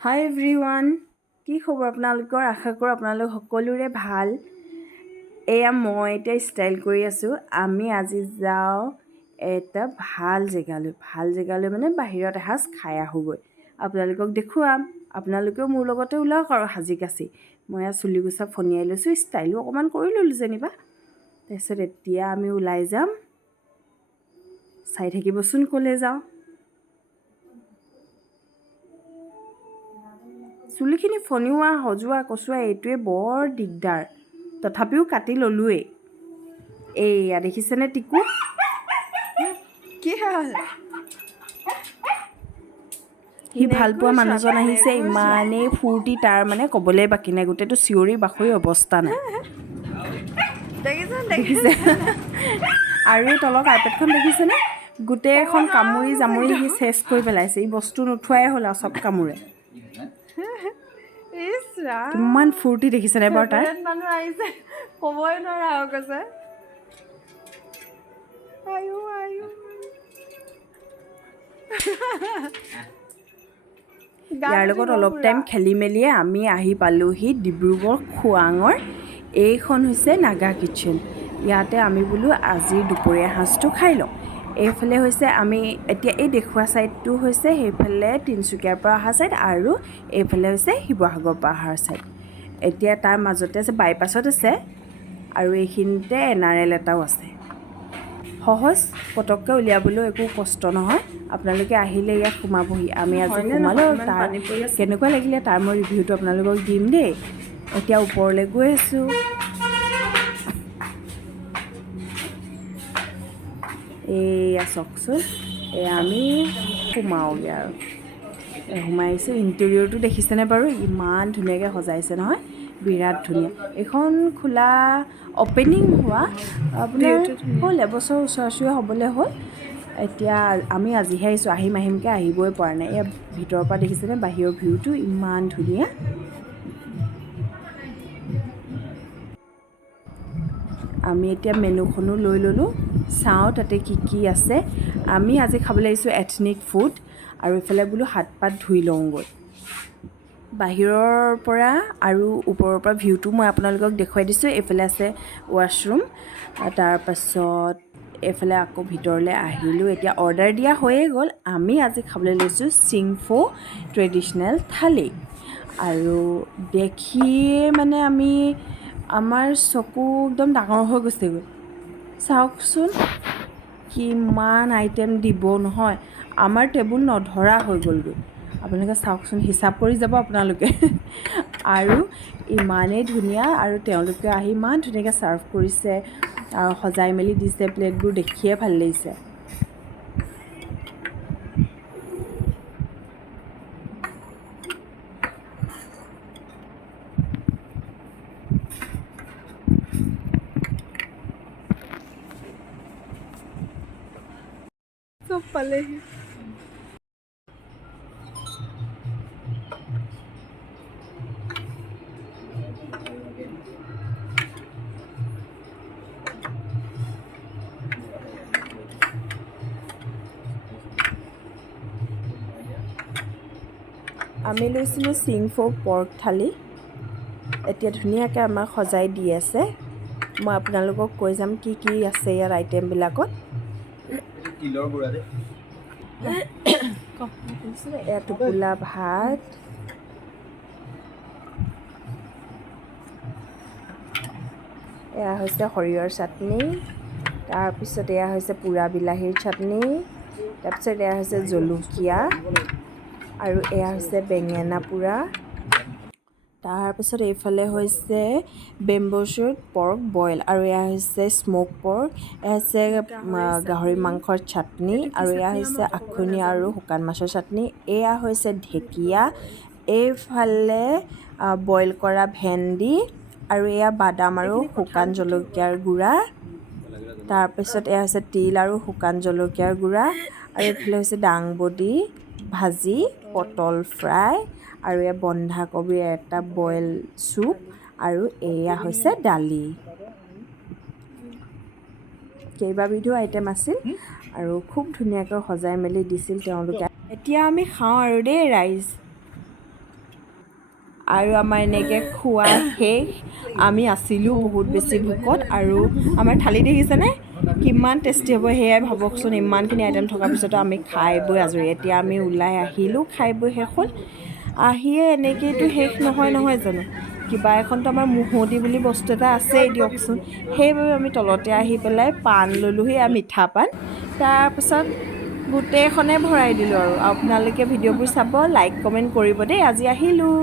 হাই everyone, কি খবৰ আপোনালোকৰ? আশা কৰোঁ আপোনালোক সকলোৰে ভাল। এয়া মই এতিয়া ষ্টাইল কৰি আছোঁ। আমি আজি যাওঁ এটা ভাল জেগালৈ মানে বাহিৰত এসাঁজ খাই আহোঁগৈ। আপোনালোকক দেখুৱাম, আপোনালোকেও মোৰ লগতে ওলাওক আৰু সাজি কাচি। মই চুলি গুচা ফনিয়াই লৈছোঁ, ষ্টাইলো অকণমান কৰি ল'লোঁ যেনিবা। তাৰপিছত এতিয়া আমি ওলাই যাম। চাই থাকিবচোন ক'লৈ যাওঁ। চুলিখিনি ফনিওৱা সজোৱা কচোৱা এইটোৱে বৰ দিগদাৰ, তথাপিও কাটি ল'লোৱেই। এইয়া দেখিছেনে টিকু? কি হ'ল? সি ভাল পোৱা মানুহজন আহিছে, ইমানেই ফূৰ্তি তাৰ মানে ক'বলৈ বাকী নাই, গোটেইটো চিঞৰি বাখৰি অৱস্থা নাই। দেখিছে? আৰু এই তলৰ কাৰ্পেটখন দেখিছেনে? গোটেইখন কামুৰি জামুৰি সি চেচ কৰি পেলাইছে। ই বস্তু নোথোৱাই হ'ল আৰু চব কামোৰে। কিমান ফূৰ্তি দেখিছেনে বাৰু তাৰ? মানুহ আহিছে, ক'বই নোৱাৰা হৈ গৈছে। ইয়াৰ লগত অলপ টাইম খেলি মেলিয়ে আমি আহি পালোঁহি ডিব্ৰুগড় খোৱাঙৰ। এইখন হৈছে নাগা কিটচেন। ইয়াতে আমি বোলো আজিৰ দুপৰীয়া সাঁজটো খাই লওঁ। এইফালে হৈছে আমি এতিয়া এই দেখুওৱা ছাইডটো হৈছে সেইফালে তিনিচুকীয়াৰ পৰা অহা ছাইড, আৰু এইফালে হৈছে শিৱসাগৰৰ পৰা অহা ছাইড। এতিয়া তাৰ মাজতে আছে, বাইপাছত আছে, আৰু এইখিনিতে NRL এটাও আছে। সহজ, পটককৈ উলিয়াবলৈ একো কষ্ট নহয়। আপোনালোকে আহিলে ইয়াত সোমাবহি। আমি আজি সোমালোঁ। তাৰ কেনেকুৱা লাগিলে তাৰ মই ৰিভিউটো আপোনালোকক দিম দেই। এতিয়া ওপৰলৈ গৈ আছোঁ। এয়া চাওকচোন, এয়া আমি সোমাওঁগৈ আৰু সোমাইছোঁ। ইণ্টেৰিয়ৰটো দেখিছেনে বাৰু? ইমান ধুনীয়াকৈ সজাইছে নহয়, বিৰাট ধুনীয়া। এইখন খোলা অ'পেনিং হোৱা আপোনাৰ হ'ল এবছৰ ওচৰা-ওচৰি হ'বলৈ হ'ল। এতিয়া আমি আজিহে আহিছোঁ, আহিমকৈ আহিবই পৰা নাই। এয়া ভিতৰৰ পৰা দেখিছেনে বাহিৰৰ ভিউটো ইমান ধুনীয়া। আমি এতিয়া মেনুখনো লৈ ল'লোঁ, চাওঁ তাতে কি কি আছে। আমি আজি খাবলৈ আহিছোঁ এথনিক ফুড, আৰু এইফালে বোলো হাত পাত ধুই লওঁগৈ। বাহিৰৰ পৰা আৰু ওপৰৰ পৰা ভিউটো মই আপোনালোকক দেখুৱাই দিছোঁ। এইফালে আছে ৱাছৰুম, তাৰপাছত এইফালে আকৌ ভিতৰলৈ আহিলোঁ। এতিয়া অৰ্ডাৰ দিয়া হৈয়ে গ'ল। আমি আজি খাবলৈ লৈছোঁ চিংফো ট্ৰেডিশ্যনেল থালি, আৰু দেখিয়ে মানে আমাৰ চকু একদম ডাঙৰ হৈ গৈছেগৈ। চাওকচোন কিমান আইটেম দিব নহয়, আমাৰ টেবুল নধৰা হৈ গ'লগৈ। আপোনালোকে চাওকচোন, হিচাপ কৰি যাব আপোনালোকে। আৰু ইমানেই ধুনীয়া, আৰু তেওঁলোকে আহি ইমান ধুনীয়াকৈ ছাৰ্ভ কৰিছে আৰু সজাই মেলি দিছে। প্লেটবোৰ দেখিয়ে ভাল লাগিছে। চব পালেহি। আমি লৈছিলোঁ চিংফো পৰ্ক থালি। এতিয়া ধুনীয়াকৈ আমাক সজাই দি আছে। মই আপোনালোকক কৈ যাম কি কি আছে ইয়াৰ আইটেমবিলাকত। এয়া টোপোলা ভাত, এয়া হৈছে সৰিয়হৰ চাটনি, তাৰপিছত এয়া হৈছে পোৰা বিলাহীৰ চাটনি, তাৰপিছত এয়া হৈছে জলকীয়া, আৰু এয়া হৈছে বেঙেনা পোৰা। তাৰপিছত এইফালে হৈছে বেম্বো শ্বুট পৰ্ক বইল, আৰু এয়া হৈছে স্ম'ক পৰ্ক, এয়া হৈছে গাহৰি মাংসৰ চাটনি, আৰু এয়া হৈছে আখুনি আৰু শুকান মাছৰ চাটনি, এয়া হৈছে ঢেকীয়া, এইফালে বইল কৰা ভেন্দি, আৰু এয়া বাদাম আৰু শুকান জলকীয়াৰ গুড়া, তাৰপিছত এয়া হৈছে তিল আৰু শুকান জলকীয়াৰ গুড়া, আৰু এইফালে হৈছে দাংবডি ভাজি, পটল ফ্ৰাই, আৰু এয়া বন্ধাকবিৰ এটা বইল চুপ, আৰু এয়া হৈছে দালি। কেইবাবিধো আইটেম আছিল, আৰু খুব ধুনীয়াকৈ সজাই মেলি দিছিল তেওঁলোকে। এতিয়া আমি খাওঁ আৰু দেই ৰাইজ। আৰু আমাৰ এনেকৈ খোৱা শেষ আমি আছিলোঁ বহুত বেছি ভোকত আৰু আমাৰ থালি দেখিছেনে কিমান টেষ্টি হ'ব সেয়াই ভাবকচোন ইমানখিনি আইটেম থকাৰ পিছতো আমি খাই বৈ আজৰি এতিয়া আমি ওলাই আহিলোঁ খাই বৈ শেষ হ'ল আহিয়ে এনেকৈতো শেষ নহয় জানো কিবা এখনতো আমাৰ মুহতি বুলি বস্তু এটা আছেই দিয়কচোন সেইবাবে আমি তলতে আহি পেলাই পাণ ল'লোহি মিঠা পাণ তাৰপিছত গোটেইখনে ভৰাই দিলোঁ আৰু আপোনালোকে ভিডিঅ'বোৰ চাব লাইক কমেণ্ট কৰিব দেই আজি আহিলোঁ